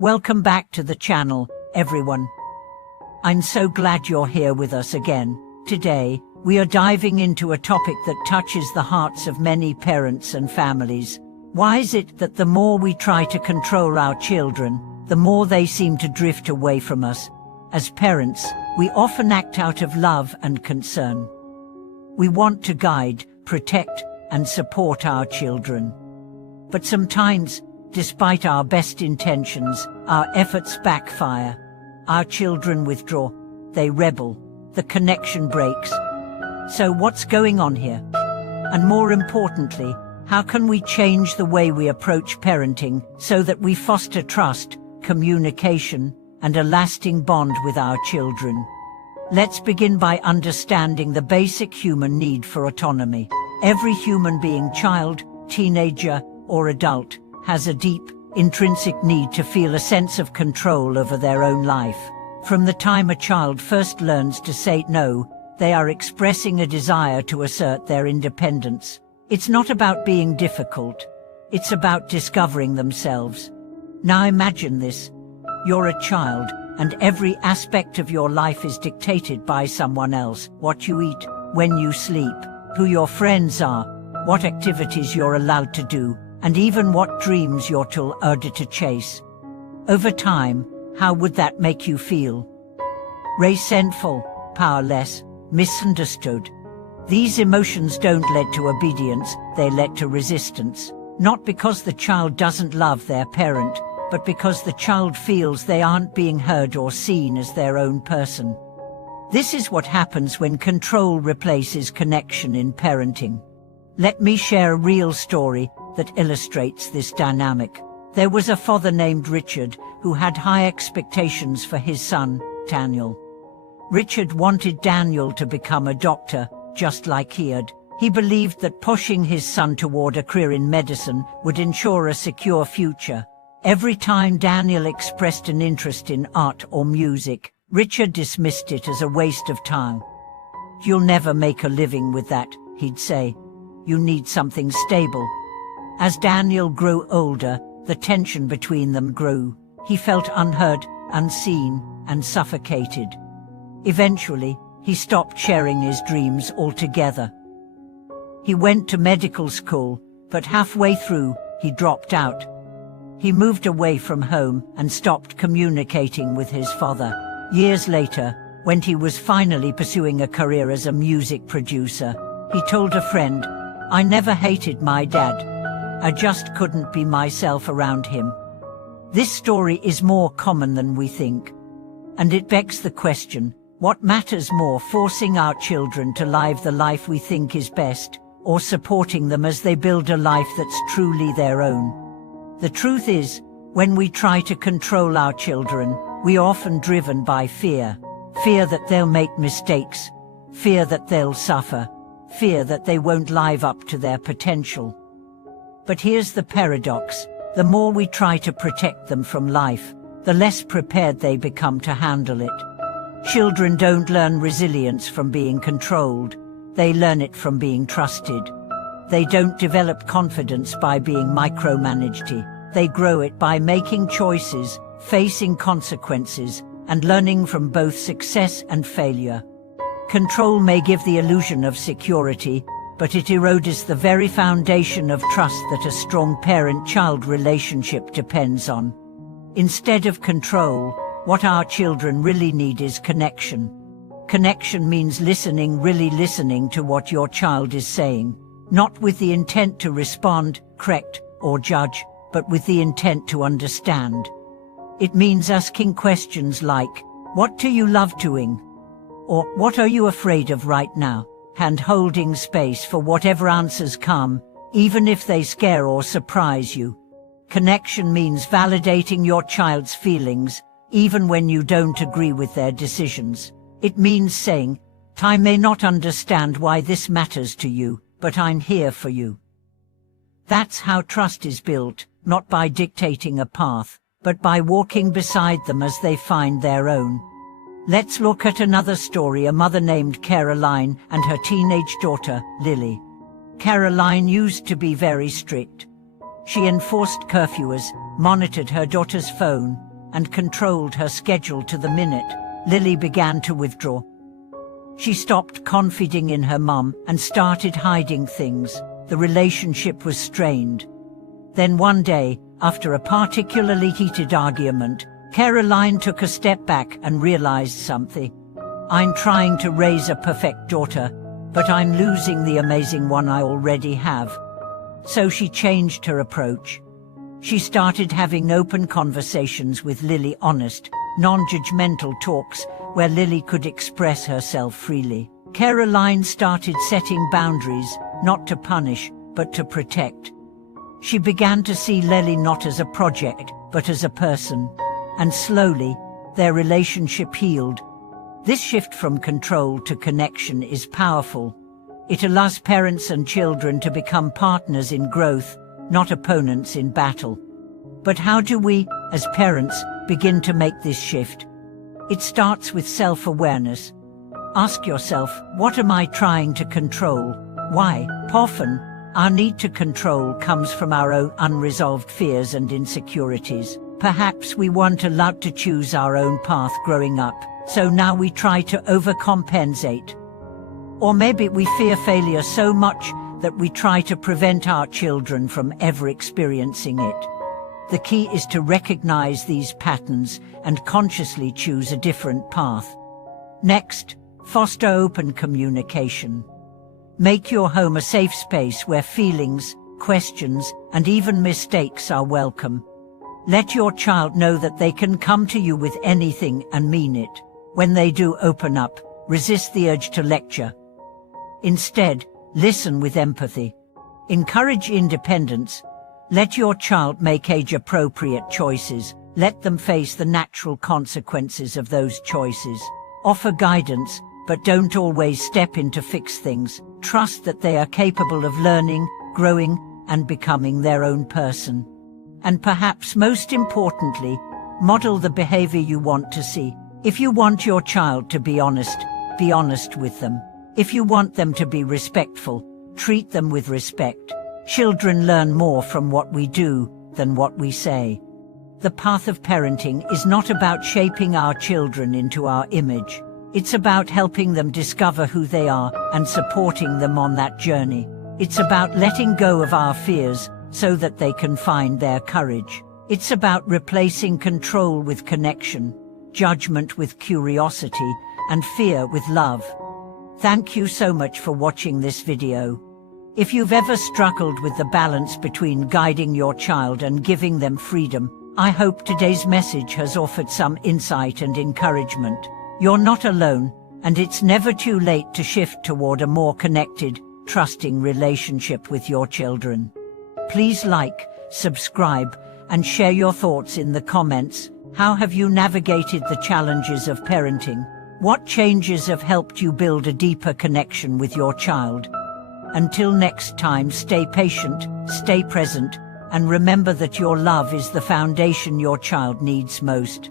Welcome back to the channel, everyone. I'm so glad you're here with us again. Today, we are diving into a topic that touches the hearts of many parents and families. Why is it that the more we try to control our children, the more they seem to drift away from us? As parents, we often act out of love and concern. We want to guide, protect, and support our children. But sometimes, despite our best intentions, our efforts backfire. Our children withdraw, they rebel, the connection breaks. So what's going on here? And more importantly, how can we change the way we approach parenting so that we foster trust, communication, and a lasting bond with our children? Let's begin by understanding the basic human need for autonomy. Every human being, child, teenager, or adult, has a deep, intrinsic need to feel a sense of control over their own life. From the time a child first learns to say no, they are expressing a desire to assert their independence. It's not about being difficult. It's about discovering themselves. Now imagine this. You're a child, and every aspect of your life is dictated by someone else. What you eat, when you sleep, who your friends are, what activities you're allowed to do, and even what dreams you're too old to chase. Over time, how would that make you feel? Resentful, powerless, misunderstood. These emotions don't lead to obedience, they lead to resistance. Not because the child doesn't love their parent, but because the child feels they aren't being heard or seen as their own person. This is what happens when control replaces connection in parenting. Let me share a real story that illustrates this dynamic. There was a father named Richard who had high expectations for his son, Daniel. Richard wanted Daniel to become a doctor, just like he had. He believed that pushing his son toward a career in medicine would ensure a secure future. Every time Daniel expressed an interest in art or music, Richard dismissed it as a waste of time. "You'll never make a living with that," he'd say. "You need something stable." As Daniel grew older, the tension between them grew. He felt unheard, unseen, and suffocated. Eventually, he stopped sharing his dreams altogether. He went to medical school, but halfway through, he dropped out. He moved away from home and stopped communicating with his father. Years later, when he was finally pursuing a career as a music producer, he told a friend, "I never hated my dad. I just couldn't be myself around him." This story is more common than we think. And it begs the question, what matters more, forcing our children to live the life we think is best, or supporting them as they build a life that's truly their own? The truth is, when we try to control our children, we are often driven by fear. Fear that they'll make mistakes, fear that they'll suffer, fear that they won't live up to their potential. But here's the paradox. The more we try to protect them from life, the less prepared they become to handle it. Children don't learn resilience from being controlled. They learn it from being trusted. They don't develop confidence by being micromanaged. They grow it by making choices, facing consequences, and learning from both success and failure. Control may give the illusion of security, but it erodes the very foundation of trust that a strong parent-child relationship depends on. Instead of control, what our children really need is connection. Connection means listening, really listening to what your child is saying, not with the intent to respond, correct, or judge, but with the intent to understand. It means asking questions like, "What do you love doing?" Or, "What are you afraid of right now?" And holding space for whatever answers come, even if they scare or surprise you. Connection means validating your child's feelings, even when you don't agree with their decisions. It means saying, "I may not understand why this matters to you, but I'm here for you." That's how trust is built, not by dictating a path, but by walking beside them as they find their own. Let's look at another story, a mother named Caroline and her teenage daughter, Lily. Caroline used to be very strict. She enforced curfews, monitored her daughter's phone, and controlled her schedule to the minute. Lily began to withdraw. She stopped confiding in her mum and started hiding things. The relationship was strained. Then one day, after a particularly heated argument, Caroline took a step back and realized something. I'm trying to raise a perfect daughter, but I'm losing the amazing one I already have. So she changed her approach. She started having open conversations with Lily, honest, non-judgmental talks where Lily could express herself freely. Caroline started setting boundaries, not to punish, but to protect. She began to see Lily not as a project, but as a person. And slowly, their relationship healed. This shift from control to connection is powerful. It allows parents and children to become partners in growth, not opponents in battle. But how do we, as parents, begin to make this shift? It starts with self-awareness. Ask yourself, what am I trying to control? Why? Often, our need to control comes from our own unresolved fears and insecurities. Perhaps we weren't allowed to choose our own path growing up, so now we try to overcompensate. Or maybe we fear failure so much that we try to prevent our children from ever experiencing it. The key is to recognize these patterns and consciously choose a different path. Next, foster open communication. Make your home a safe space where feelings, questions, and even mistakes are welcome. Let your child know that they can come to you with anything and mean it. When they do open up, resist the urge to lecture. Instead, listen with empathy. Encourage independence. Let your child make age-appropriate choices. Let them face the natural consequences of those choices. Offer guidance, but don't always step in to fix things. Trust that they are capable of learning, growing, and becoming their own person. And perhaps most importantly, model the behavior you want to see. If you want your child to be honest with them. If you want them to be respectful, treat them with respect. Children learn more from what we do than what we say. The path of parenting is not about shaping our children into our image. It's about helping them discover who they are and supporting them on that journey. It's about letting go of our fears so that they can find their courage. It's about replacing control with connection, judgment with curiosity, and fear with love. Thank you so much for watching this video. If you've ever struggled with the balance between guiding your child and giving them freedom, I hope today's message has offered some insight and encouragement. You're not alone, and it's never too late to shift toward a more connected, trusting relationship with your children. Please like, subscribe, and share your thoughts in the comments. How have you navigated the challenges of parenting? What changes have helped you build a deeper connection with your child? Until next time, stay patient, stay present, and remember that your love is the foundation your child needs most.